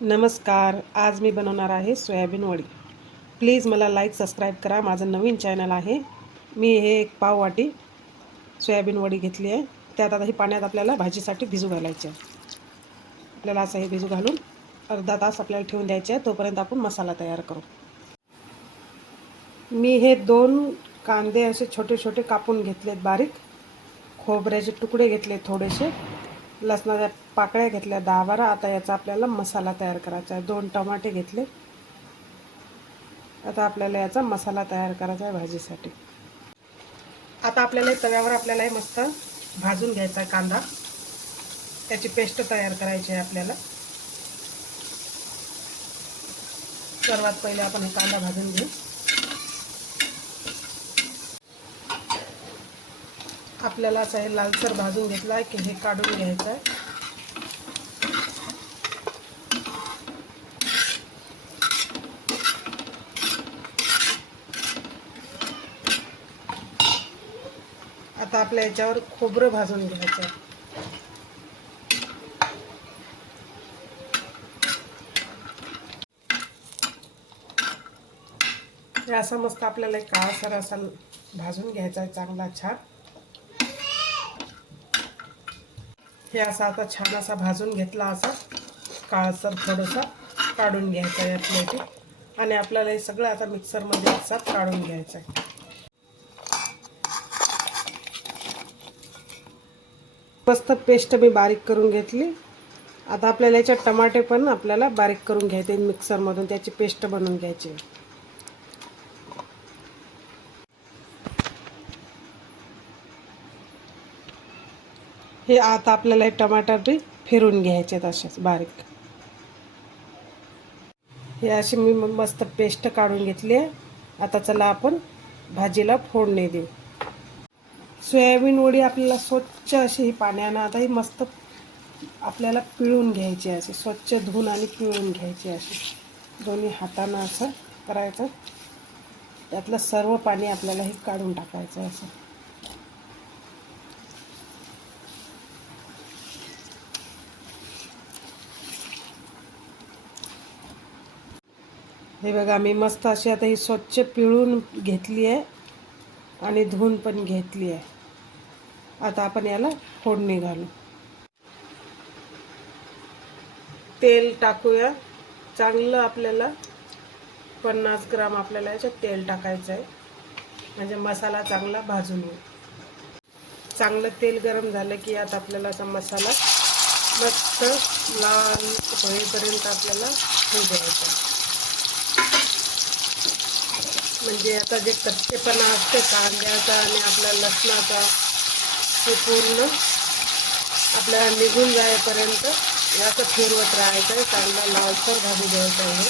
नमस्कार आज मी बनवणार आहे सोयाबीन वडी. प्लीज मला लाईक सबस्क्राईब करा. माझं नवीन चॅनल आहे. मी हे एक पाव वाटी सोयाबीन वडी घेतली आहे. त्यात आता ही पाण्यात आपल्याला भाजीसाठी भिजू घालायची आहे. आपल्याला असं हे भिजू घालून अर्धा तास आपल्याला ठेवून द्यायचे आहे. तोपर्यंत आपण मसाला तयार करू. मी हे दोन कांदे असे छोटे छोटे कापून घेतलेत बारीक. खोबऱ्याचे तुकडे घेतले थोडेसे. लसणाच्या पाकळ्या घेतल्या दहा बारा. आता याचा आपल्याला मसाला तयार करायचा आहे. दोन टमाटे घेतले. आता आपल्याला याचा मसाला तयार करायचा आहे भाजीसाठी. आता आपल्याला तव्यावर आपल्याला हे मस्त भाजून घ्यायचा आहे कांदा. त्याची पेस्ट तयार करायची आहे आपल्याला. सर्वात पहिले आपण हे कांदा भाजून घेऊ. आपल्याला असं हे लालसर भाजून घेतला आहे की हे काढून घ्यायचं आहे. आता आपल्या याच्यावर खोबरं भाजून घ्यायचं आहे. हे असं मस्त आपल्याला एक काळासर असा भाजून घ्यायचा आहे चांगला छान. हे असा आता छान असा भाजून घेतला असा. काळसर थोडंसं काढून घ्यायचा आहे या आणि आपल्याला हे सगळं आता मिक्सरमध्ये एकसाथ काढून घ्यायचं आहे मस्त पेस्ट मी बारीक करून घेतली. आता आपल्याला याच्यात टमाटे पण आपल्याला बारीक करून घ्यायचे मिक्सरमधून. त्याची पेस्ट बनवून घ्यायची. हे आता आपल्याला हे टमाटर बी फिरून घ्यायचे असेच बारीक. हे अशी मी मस्त पेस्ट काढून घेतली आहे. आता चला आपण भाजीला फोडणी देऊ. सोयाबीन वडी आपल्याला स्वच्छ अशी ही पाण्यानं आता ही मस्त आपल्याला पिळून घ्यायची अशी स्वच्छ धुवून आणि पिळून घ्यायची अशी. दोन्ही हातानं असं करायचं. त्यातलं सर्व पाणी आपल्याला हे काढून टाकायचं असं. हे बघा मी मस्त अशी आता ही स्वच्छ पिळून घेतली आहे आणि धुवून पण घेतली आहे. आता आपण याला फोडणी घालू. तेल टाकूया. चांगलं आपल्याला पन्नास ग्राम आपल्याला याच्यात तेल टाकायचं आहे. म्हणजे मसाला चांगला भाजून येईल. चांगलं तेल गरम झालं की यात आपल्याला असा मसाला मस्त लाल होईपर्यंत आपल्याला हे द्यायचा म्हणजे आता जे कच्चेपणा असते कांद्याचा आणि आपल्या लसणाचा ते पूर्ण आपल्याला निघून जायपर्यंत याचं फिरवत राहायचं आहे. चांगला लालसर भाजी द्यायचा आहे.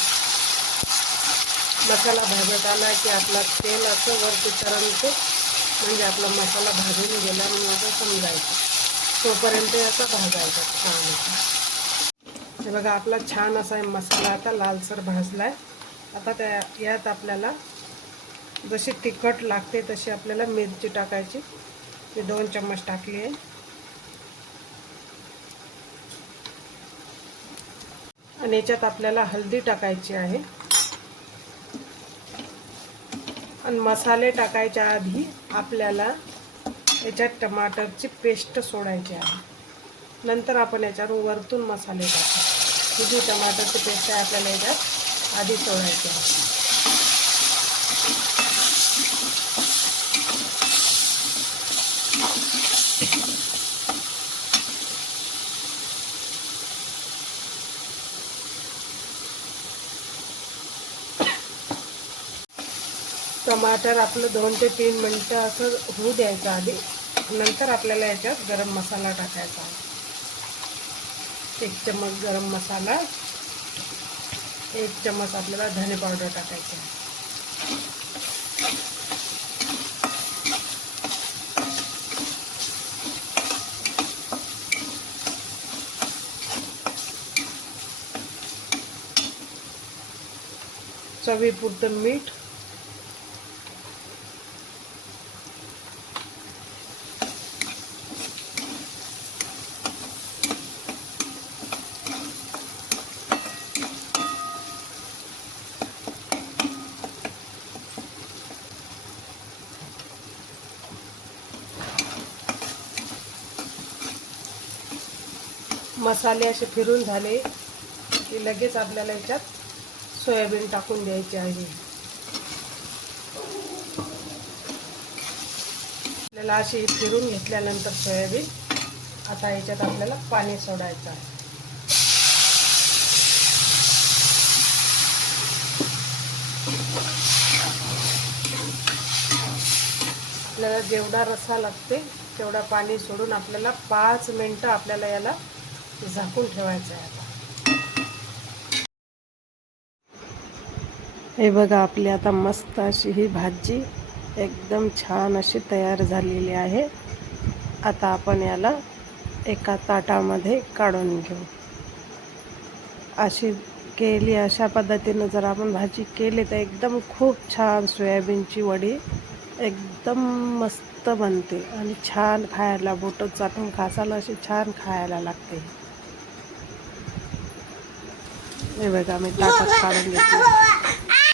मसाला भाजत आला की आपला तेल असं वरती तरंगते म्हणजे आपला मसाला भाजून गेला म्हणून असं समजायचं. तोपर्यंत याचा भाजायचा छान हे बघा आपला छान असा मसाला आता लालसर भाजला आहे आता त्या यात आपल्याला जशी तिखट लागते तशी आपल्याला मिरची टाकायची. मी दोन चम्मच टाकली आहे. आणि याच्यात आपल्याला हळदी टाकायची आहे. आणि मसाले टाकायच्या आधी आपल्याला याच्यात टमाटरची पेस्ट सोडायची आहे. नंतर आपण याच्यावर वरतून मसाले टाकू. ही जी टमाटरची पेस्ट आहे आपल्याला याच्यात आधी सोडायची आहे. टमाटर आपलं दोन ते तीन मिनटं असं होऊ द्यायचं आधी. नंतर आपल्याला याच्यात गरम मसाला टाकायचा आहे. एक चम्मच गरम मसाला एक चम्मच आपल्याला धने पावडर टाकायचं चवीपुरतं मीठ. मसाले असे फिरून झाले की लगेच आपल्याला याच्यात सोयाबीन टाकून द्यायचे आहे आपल्याला अशी फिरून घेतल्यानंतर सोयाबीन आता याच्यात आपल्याला पाणी सोडायचं आहे. आपल्याला जेवढा रसा लागते तेवढा पाणी सोडून आपल्याला पाच मिनटं आपल्याला याला झाकून ठेवायचं आहे आता. हे बघा आपली आता मस्त अशी ही भाजी एकदम छान अशी तयार झालेली आहे. आता आपण याला एका ताटामध्ये काढून घेऊ. अशी केली अशा पद्धतीनं जर आपण भाजी केली तर एकदम खूप छान सोयाबीनची वडी एकदम मस्त बनते आणि छान खायला बोटं चाटून खासाला अशी छान खायला लागते. हे बघा मी ताटात काढून घेतली.